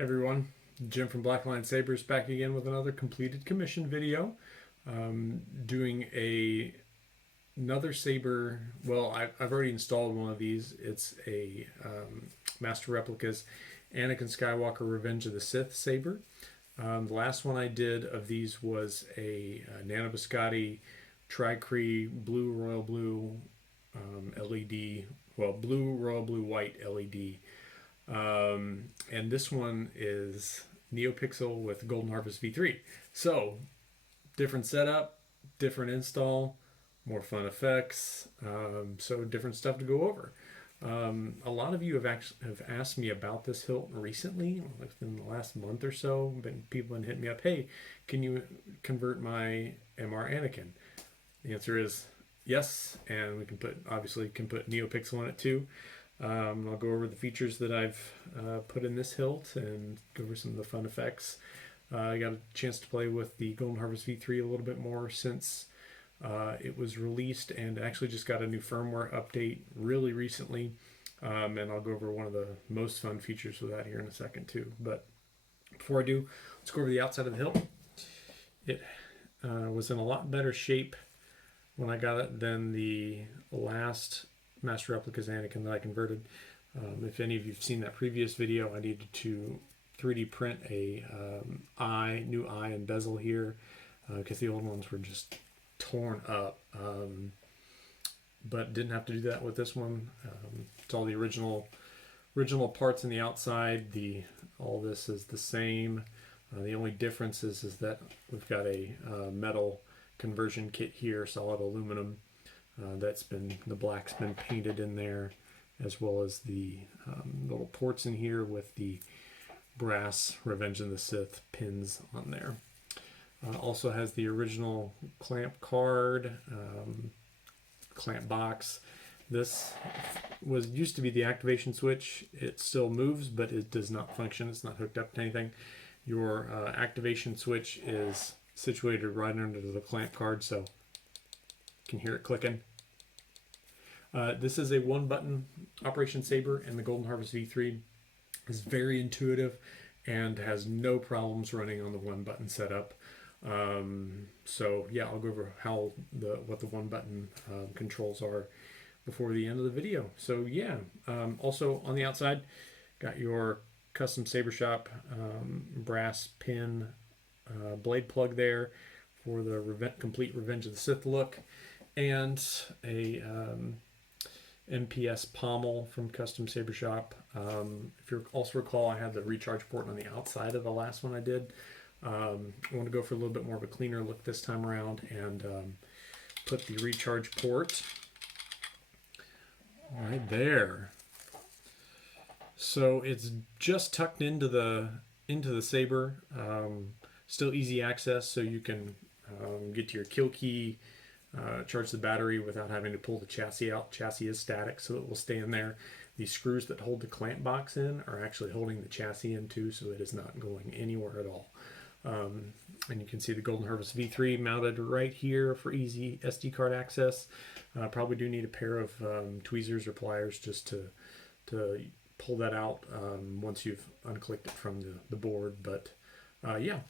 Everyone, Jim from Black Line Sabers back again with another completed commission video. Doing another saber. Well, I've already installed one of these. It's a Master Replicas Anakin Skywalker Revenge of the Sith saber. The last one I did of these was a Nano Biscotte Tri-Cree Blue Royal Blue LED. Well, Blue Royal Blue White LED. And this one is Neopixel with Golden Harvest V3. So, different setup, different install, more fun effects, so different stuff to go over. A lot of you have asked me about this hilt recently, within the last month or so. People have hit me up, hey, can you convert my MR Anakin? The answer is yes, and we can obviously put Neopixel in it too. I'll go over the features that I've put in this hilt and go over some of the fun effects. I got a chance to play with the Golden Harvest V3 a little bit more since it was released, and actually just got a new firmware update really recently. And I'll go over one of the most fun features with that here in a second too. But before I do, let's go over the outside of the hilt. It was in a lot better shape when I got it than the last Master Replicas Anakin that I converted. If any of you have seen that previous video, I needed to 3D print a new eye and bezel here because the old ones were just torn up. But didn't have to do that with this one. It's all the original parts on the outside. All this is the same. The only difference is that we've got a metal conversion kit here, solid aluminum. The black's been painted in there, as well as the little ports in here with the brass Revenge of the Sith pins on there. Also has the original clamp card, clamp box. This used to be the activation switch. It still moves, but it does not function. It's not hooked up to anything. Your activation switch is situated right under the clamp card, so you can hear it clicking. This is a one-button Operation Saber, and the Golden Harvest V3 is very intuitive and has no problems running on the one-button setup. So yeah, I'll go over what the one-button controls are before the end of the video. So yeah, also on the outside, got your custom Saber Shop brass pin blade plug there for the complete Revenge of the Sith look, and a MPS pommel from Custom Saber Shop. If you also recall, I had the recharge port on the outside of the last one I did. I want to go for a little bit more of a cleaner look this time around and put the recharge port right there. So it's just tucked into the saber. Still easy access, so you can get to your kill key, charge the battery without having to pull the chassis out. Chassis is static, so it will stay in there. The screws that hold the clamp box in are actually holding the chassis in too, so it is not going anywhere at all. And you can see the Golden Harvest V3 mounted right here for easy SD card access. Probably do need a pair of tweezers or pliers just to pull that out once you've unclicked it from the board. But yeah.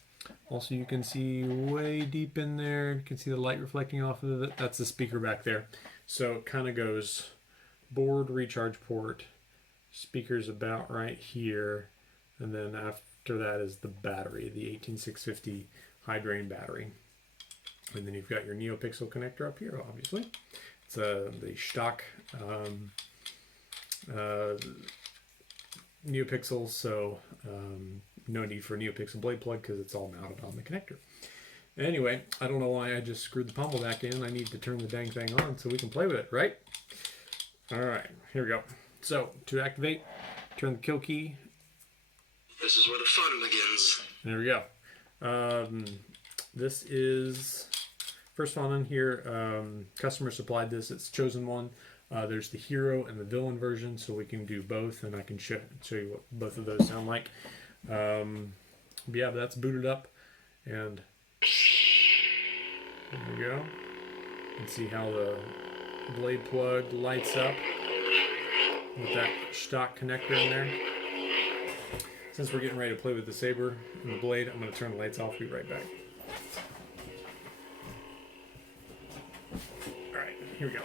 Also, you can see way deep in there, you can see the light reflecting off of it. That's the speaker back there. So it kind of goes board, recharge port, speakers about right here, and then after that is the battery, the 18650 high drain battery. And then you've got your Neopixel connector up here, obviously. It's the Shtok Neopixel, so no need for a Neopixel blade plug because it's all mounted on the connector. Anyway, I don't know why I just screwed the pommel back in. I need to turn the dang thing on so we can play with it, right? All right, here we go. So to activate, turn the kill key. This is where the fun begins. There we go. This is first one on here. Customer supplied this. It's chosen one. There's the hero and the villain version, so we can do both, and I can show you what both of those sound like. But yeah, that's booted up, and there we go. You can see how the blade plug lights up with that Shtok connector in there. Since we're getting ready to play with the saber and the blade, I'm going to turn the lights off. Be right back. All right, here we go.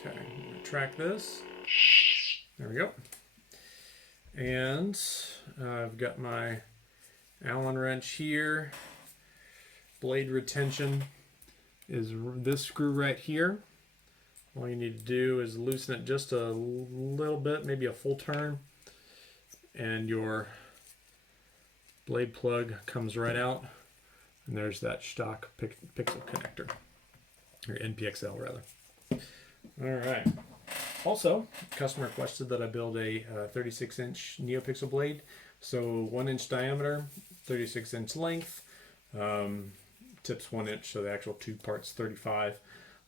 Okay, I'm going to track this. There we go. And I've got my Allen wrench here. Blade retention is this screw right here. All you need to do is loosen it just a little bit, maybe a full turn, and your blade plug comes right out. And there's that Shtok pixel connector, or NPXL rather. All right. Also, customer requested that I build a 36-inch Neopixel blade, so 1 inch diameter, 36-inch length, tips 1 inch, so the actual two parts 35.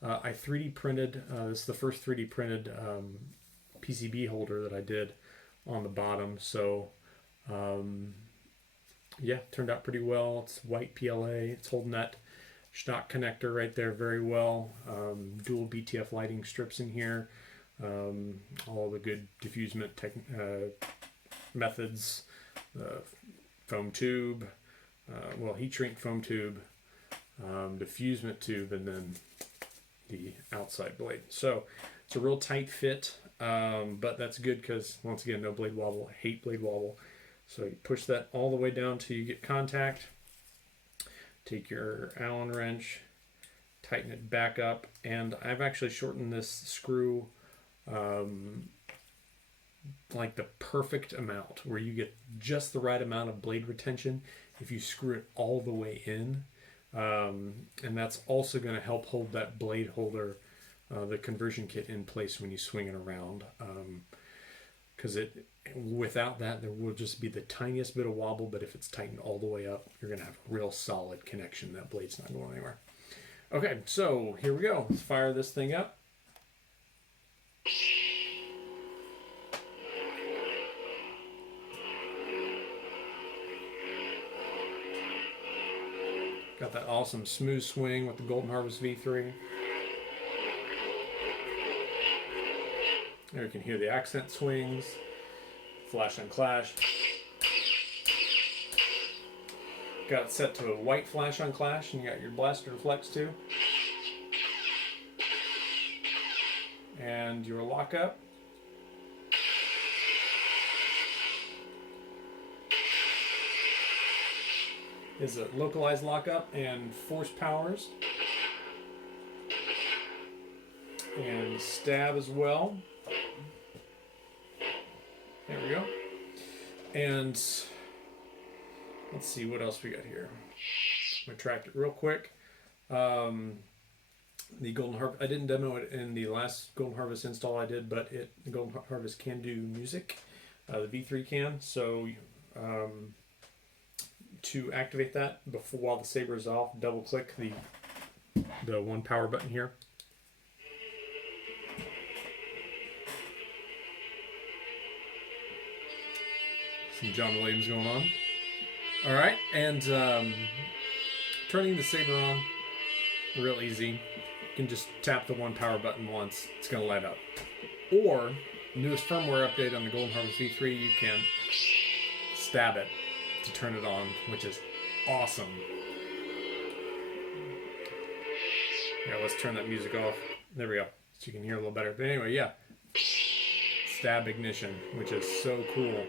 I 3D printed, this is the first 3D printed PCB holder that I did on the bottom, so yeah, turned out pretty well. It's white PLA, it's holding that Shtok connector right there very well. Dual BTF lighting strips in here, all the good diffusement methods, foam tube, well, heat shrink foam tube, diffusement tube, and then the outside blade. So it's a real tight fit, but that's good because, once again, no blade wobble. I hate blade wobble. So you push that all the way down till you get contact. Take your Allen wrench, tighten it back up, and I've actually shortened this screw like the perfect amount, where you get just the right amount of blade retention if you screw it all the way in. And that's also going to help hold that blade holder, the conversion kit, in place when you swing it around. Because without that, there will just be the tiniest bit of wobble, but if it's tightened all the way up, you're going to have a real solid connection. That blade's not going anywhere. Okay, so here we go. Let's fire this thing up. Got that awesome smooth swing with the Golden Harvest V3. There you can hear the accent swings, flash on clash. Got it set to a white flash on clash, and you got your blaster reflex too. And your lockup. Is a localized lockup and force powers. And stab as well. There we go. And let's see what else we got here. I'm gonna track it real quick. The Golden Harvest, I didn't demo it in the last Golden Harvest install I did, but the Golden Harvest can do music. The V3 can, so to activate that while the saber is off, double click the one power button here. Some John Williams going on. All right, and turning the saber on, real easy. You can just tap the one power button once, it's going to light up. Or, newest firmware update on the Golden Harvest V3, you can stab it to turn it on, which is awesome. Yeah, let's turn that music off. There we go, so you can hear a little better. But anyway, yeah, stab ignition, which is so cool.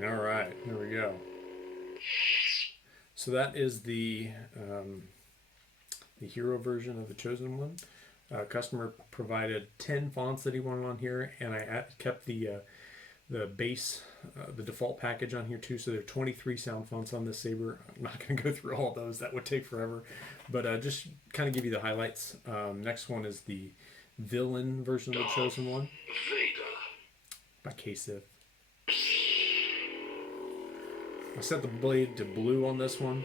All right, there we go. So that is the hero version of the Chosen One. Customer provided 10 fonts that he wanted on here, and I kept the base, the default package on here too. So there are 23 sound fonts on this saber. I'm not going to go through all those; that would take forever. But just kind of give you the highlights. Next one is the villain version of the Chosen One by Sith. I set the blade to blue on this one.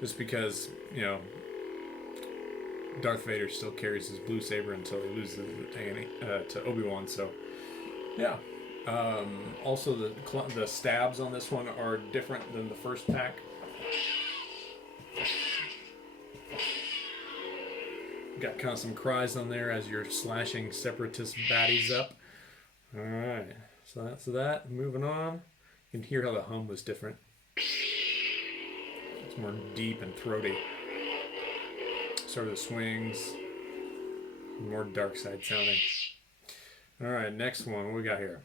Just because, you know, Darth Vader still carries his blue saber until he loses it to Obi-Wan, so Yeah. Also, the stabs on this one are different than the first pack. Got kind of some cries on there as you're slashing separatist baddies up. All right. So that's that. Moving on. You can hear how the hum was different. It's more deep and throaty. Sort of the swings. More dark side sounding. All right, next one. What we got here?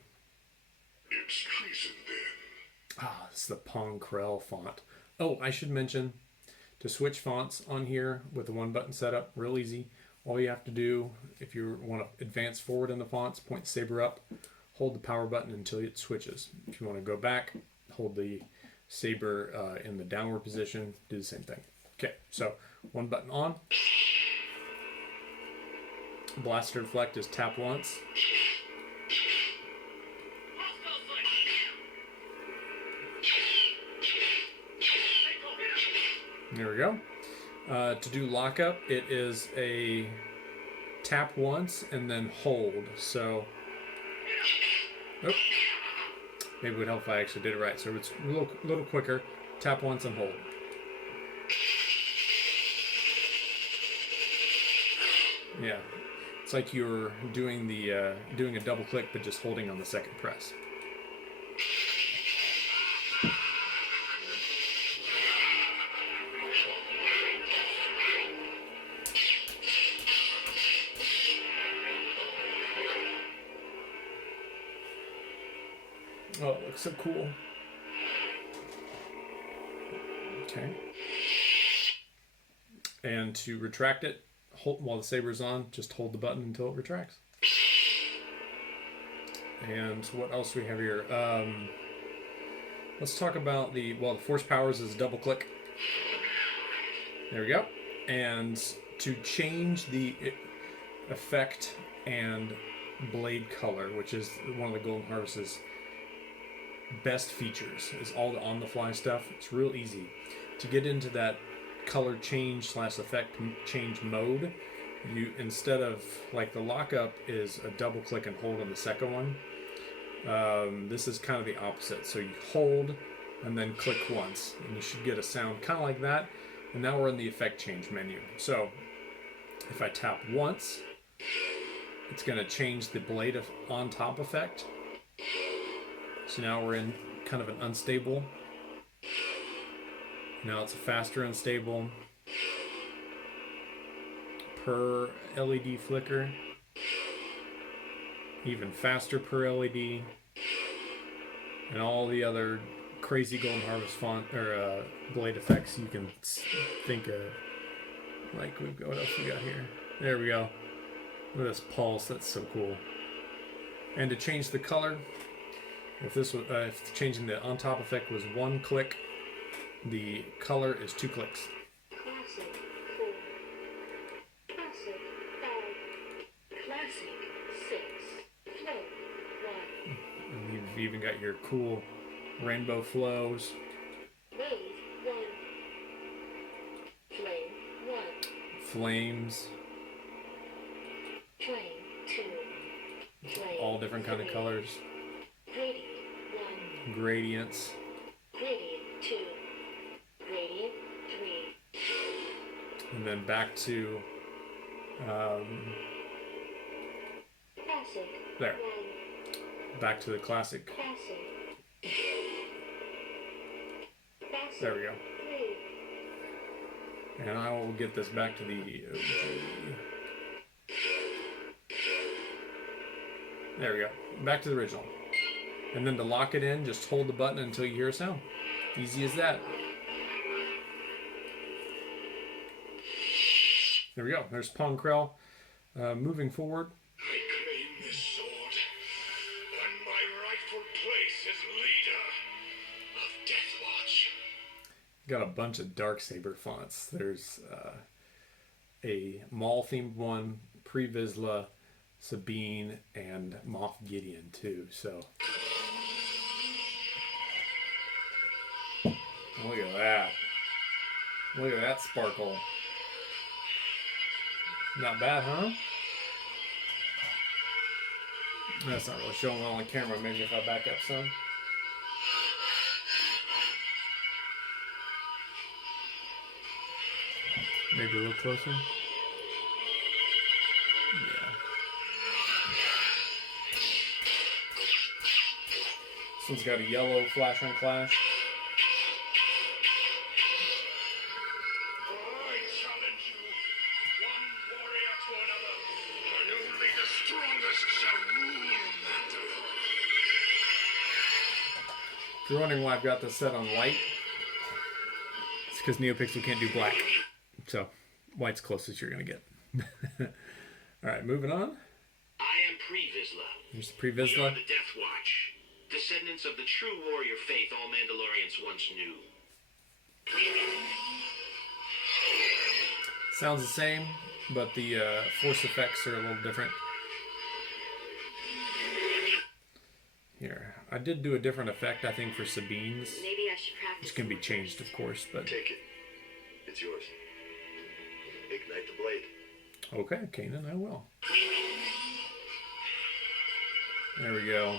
It's treason then. Ah, it's the Pong Krell font. Oh, I should mention, to switch fonts on here with the one button setup, real easy. All you have to do, if you want to advance forward in the fonts, point the saber up, hold the power button until it switches. If you want to go back, hold the saber in the downward position, do the same thing. Okay, so one button on. Blaster deflect is tap once. There we go. To do lockup, it is a tap once and then hold. So, oh, maybe it would help if I actually did it right. So it's a little quicker. Tap once and hold. Yeah, it's like you're doing the doing a double click, but just holding on the second press. Oh, it looks so cool. Okay. And to retract it, hold, while the saber's on, just hold the button until it retracts. And what else do we have here? Let's talk about the force powers is double click. There we go. And to change the effect and blade color, which is one of the Golden Harvest's best features, is all the on-the-fly stuff. It's real easy. To get into that color change / effect change mode, you, instead of, like, the lockup is a double click and hold on the second one, this is kind of the opposite. So you hold and then click once, and you should get a sound kind of like that. And now we're in the effect change menu. So if I tap once, it's going to change the blade of on top effect. So now we're in kind of an unstable. Now it's a faster unstable per LED flicker, even faster per LED, and all the other crazy Golden Harvest font or blade effects you can think of. Like, we've got, what else we got here? There we go. Look at this pulse. That's so cool. And to change the color, if this was if changing the on top effect was one click, the color is 2 clicks. Classic 4, Classic 5, Classic 6, Flow 1. And you've even got your cool rainbow flows. Wave 1, Flame 1, Flames, Flame 2, Flame all different kind of 3, colors. Gradient 1, Gradients. Gradient 2, Gradient 3. And then back to Classic there. 1, Back to the classic. Classic. Classic There we go. 3. And I will get this back to the OG. There we go. Back to the original. And then to lock it in, just hold the button until you hear a sound. Easy as that. There we go. There's Pong Krell. Moving forward. I claim this sword, and my rightful place as leader of Death Watch. Got a bunch of dark saber fonts. There's a Maul themed one, Pre-Vizsla, Sabine, and Moff Gideon too. So look at that. Look at that sparkle. Not bad, huh? That's not really showing well on camera. Maybe if I back up some. Maybe a little closer. Yeah. This one's got a yellow flash on clash. I challenge you, one warrior to another, and only the strongest shall rule Mandalore. If you're wondering why I've got this set on white, it's because Neopixel can't do black. So, white's closest you're going to get. Alright, moving on. I am Pre-Vizsla. Here's the We are Pre-Vizsla. the Death Watch, descendants of the true warrior faith all Mandalorians once knew. Sounds the same, but the force effects are a little different. Here, I did do a different effect, I think, for Sabine's. Maybe I should practice. Which can be changed, of course, but... Take it. It's yours. Ignite the blade. Okay, Kanan, I will. There we go.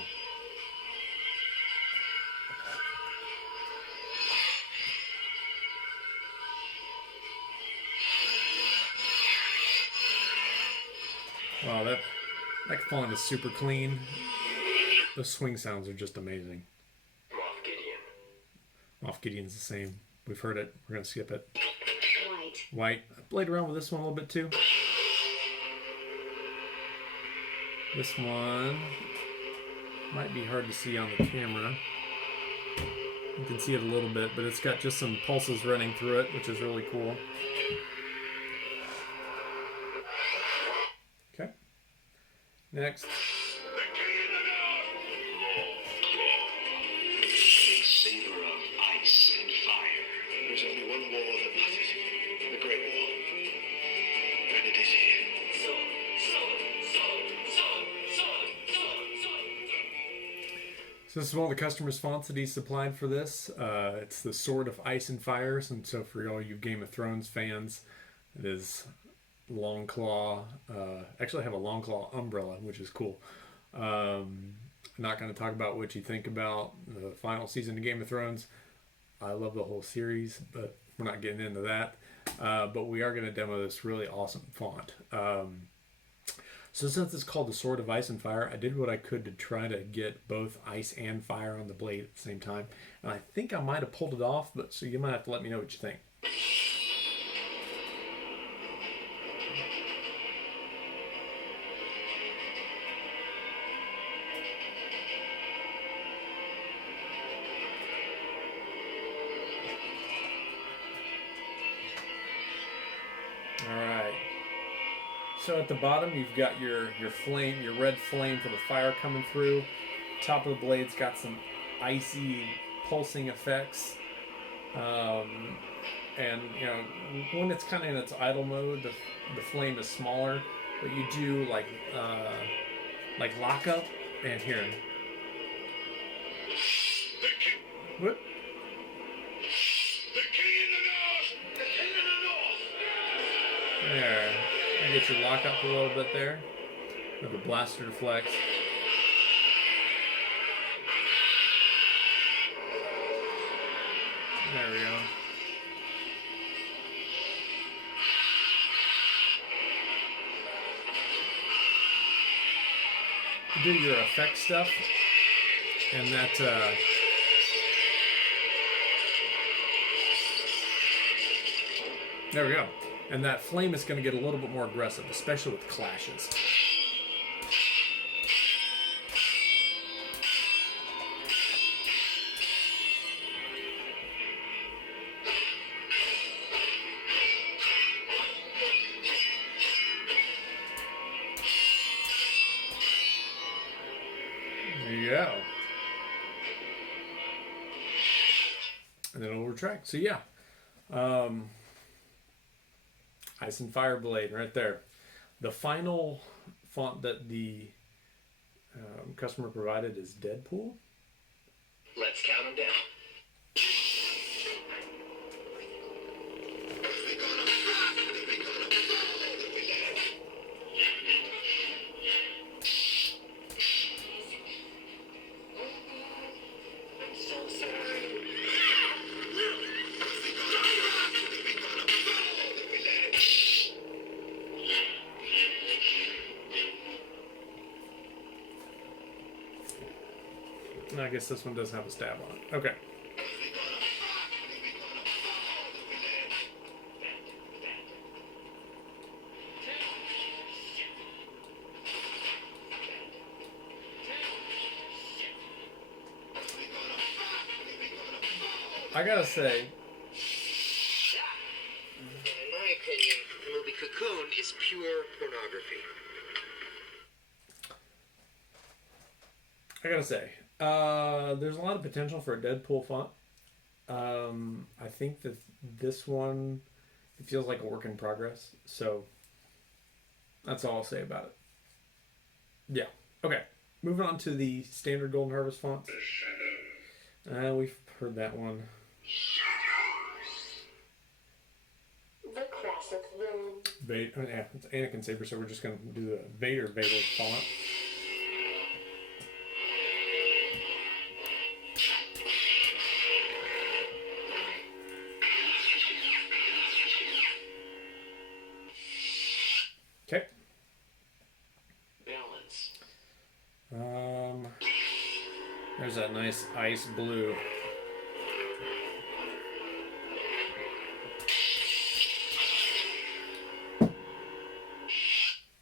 Wow, that font is super clean. The swing sounds are just amazing. Moff Gideon. Moff Gideon's the same. We've heard it. We're going to skip it. White. White. I played around with this one a little bit too. This one might be hard to see on the camera. You can see it a little bit, but it's got just some pulses running through it, which is really cool. Okay. Next. The king in the north! Saber of ice and fire. There's only one war that matters. The Great War. And it is here. So this is one of the customer's fonts that he supplied for this. It's the Sword of Ice and Fire, and so for all you Game of Thrones fans, it is long claw. Actually, I have a long claw umbrella, which is cool. I'm not going to talk about what you think about the final season of Game of Thrones. I love the whole series, but we're not getting into that. But we are going to demo this really awesome font. So since it's called the Sword of Ice and Fire, I did what I could to try to get both ice and fire on the blade at the same time. And I think I might have pulled it off, but so you might have to let me know what you think. Alright. So at the bottom you've got your flame, your red flame for the fire coming through. Top of the blade's got some icy pulsing effects. And you know, when it's kind of in its idle mode, the flame is smaller, but you do like lockup and here. What? The king in the north! The king in the north! There. You get your lockup a little bit there. With the blaster deflects. There we go. Do your effect stuff, and that there we go. And that flame is going to get a little bit more aggressive, especially with clashes. There you go. And then it'll retract. So yeah. Ice and Fire blade right there. The final font that the customer provided is Deadpool. Let's count them down. I guess this one does have a stab on it. Okay. I gotta say, In my opinion, the movie Cocoon is pure pornography. there's a lot of potential for a Deadpool font. I think that this one, it feels like a work in progress. So that's all I'll say about it. Yeah. Okay. Moving on to the standard Golden Harvest fonts. We've heard that one. The classic villain. Yeah, it's Anakin Saber, so we're just going to do the Vader font. Okay. Balance. There's that nice ice blue.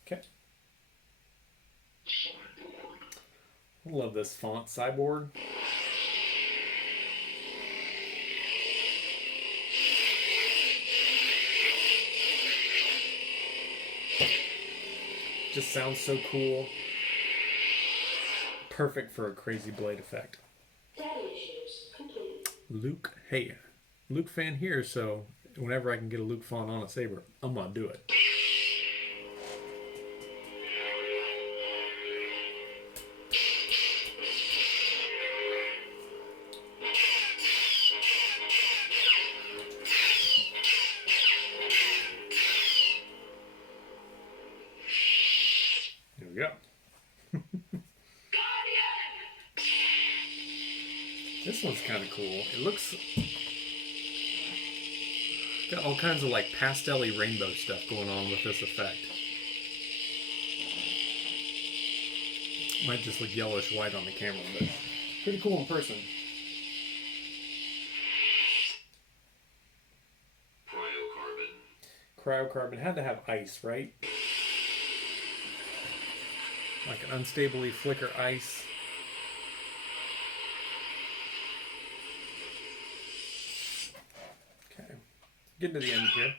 Okay. Love this font, Cyborg. Just sounds so cool. Perfect for a crazy blade effect. Data issues complete. Luke, hey, Luke fan here, so whenever I can get a Luke font on a saber, I'm gonna do it. There we go. This one's kind of cool. It looks got all kinds of like pastel-y rainbow stuff going on with this effect. Might just look yellowish white on the camera, but pretty cool in person. Cryocarbon had to have ice, right? Like an unstably flicker ice. Okay, getting to the end here.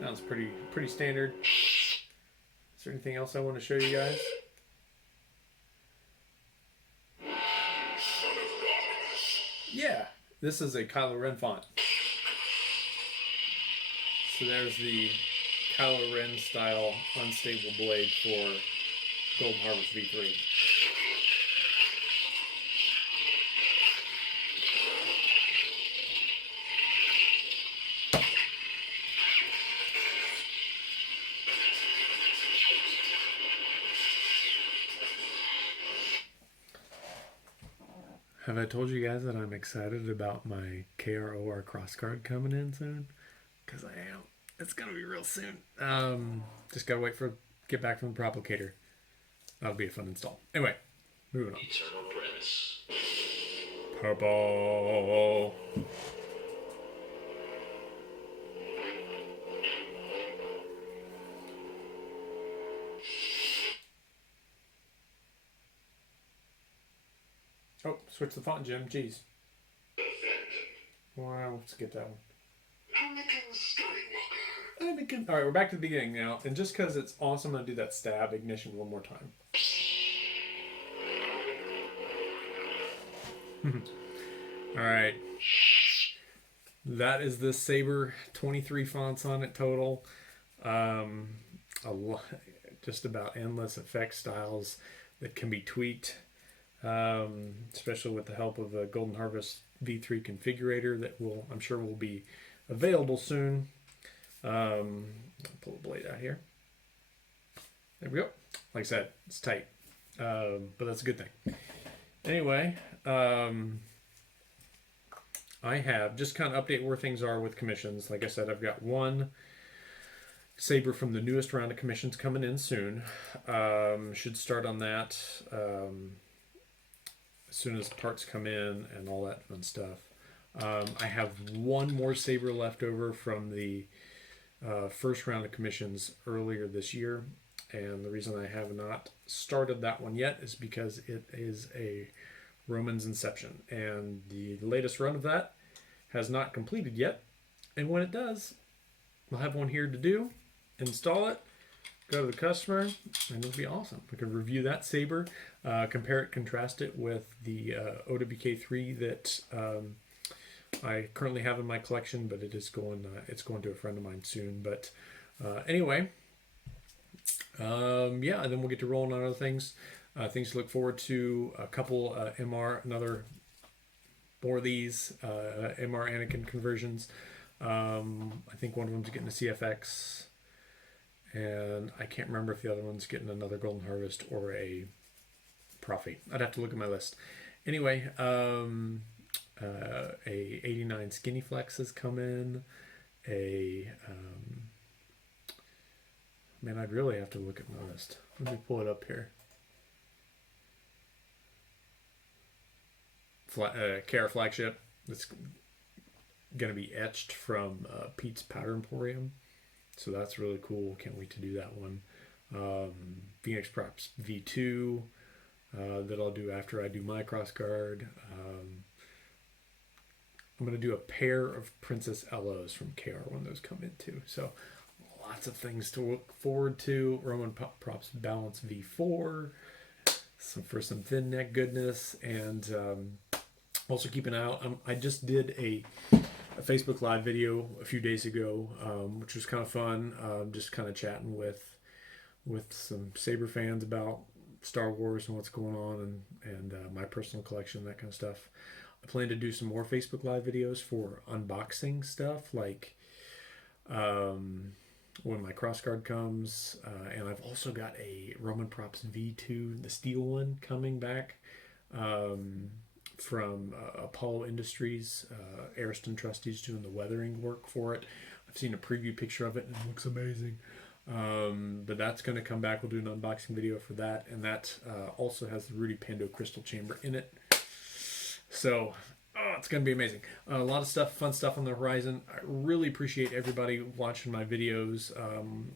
That was pretty standard. Is there anything else I want to show you guys? Yeah, this is a Kylo Ren font. So there's the Kylo Ren style unstable blade for Golden Harvest V3. Have I told you guys that I'm excited about my KROR cross card coming in soon? Because I am. It's gonna be real soon. Just gotta wait for get back from the Proplicator. That'll be a fun install. Anyway, moving on. Eternal Prince. Purple. Oh, switch the font, Jim. Jeez. Well, let's get that one. Anakin Skywalker. Anakin. All right, we're back to the beginning now, and just because it's awesome, I'm gonna do that stab ignition one more time. All right, that is the Saber. 23 fonts on it total. A lot, just about endless effect styles that can be tweaked, especially with the help of the Golden Harvest V3 configurator that I'm sure will be available soon. I'll pull the blade out here. There we go. Like I said, it's tight, but that's a good thing. Anyway, I have just kind of update where things are with commissions. Like I said, I've got one saber from the newest round of commissions coming in soon. Should start on that as soon as parts come in and all that fun stuff. I have one more saber left over from the first round of commissions earlier this year, and the reason I have not started that one yet is because it is a Roman's Inception, and the latest run of that has not completed yet. And when it does, we'll have one here to do, install it, go to the customer, and it'll be awesome. We can review that saber, compare it, contrast it with the OWK3 that I currently have in my collection, but it is going it's going to a friend of mine soon. But anyway, yeah, and then we'll get to rolling on other things. Things to look forward to: a couple more of these MR Anakin conversions. I think one of them's getting a CFX, and I can't remember if the other one's getting another Golden Harvest or a Prophet. I'd have to look at my list. Anyway, a 89 Skinny Flex has come in. Man, I'd really have to look at my list. Let me pull it up here. KR Flagship. That's going to be etched from Pete's Powder Emporium. So that's really cool. Can't wait to do that one. Phoenix Props V2 that I'll do after I do my crossguard. I'm going to do a pair of Princess LOs from KR when those come in too. So lots of things to look forward to. Roman Props Balance V4. For some thin neck goodness. And also keep an eye out. I just did a Facebook Live video a few days ago, which was kind of fun. Just kind of chatting with some Saber fans about Star Wars and what's going on, and my personal collection, that kind of stuff. I plan to do some more Facebook Live videos for unboxing stuff, like when my crossguard comes, and I've also got a Roman Props V2, the steel one, coming back from Apollo Industries. Ariston Trustees doing the weathering work for it. I've seen a preview picture of it and it looks amazing. But that's going to come back. We'll do an unboxing video for that, and that also has the Rudy Pando crystal chamber in it. So it's going to be amazing. A lot of stuff, fun stuff on the horizon. I really appreciate everybody watching my videos,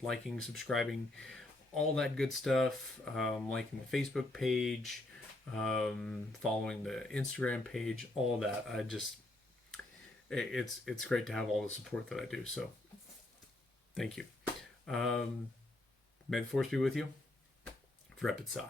liking, subscribing, all that good stuff, liking the Facebook page, following the Instagram page, all of that. It's great to have all the support that I do. So thank you. May the force be with you. Vrepit Sa.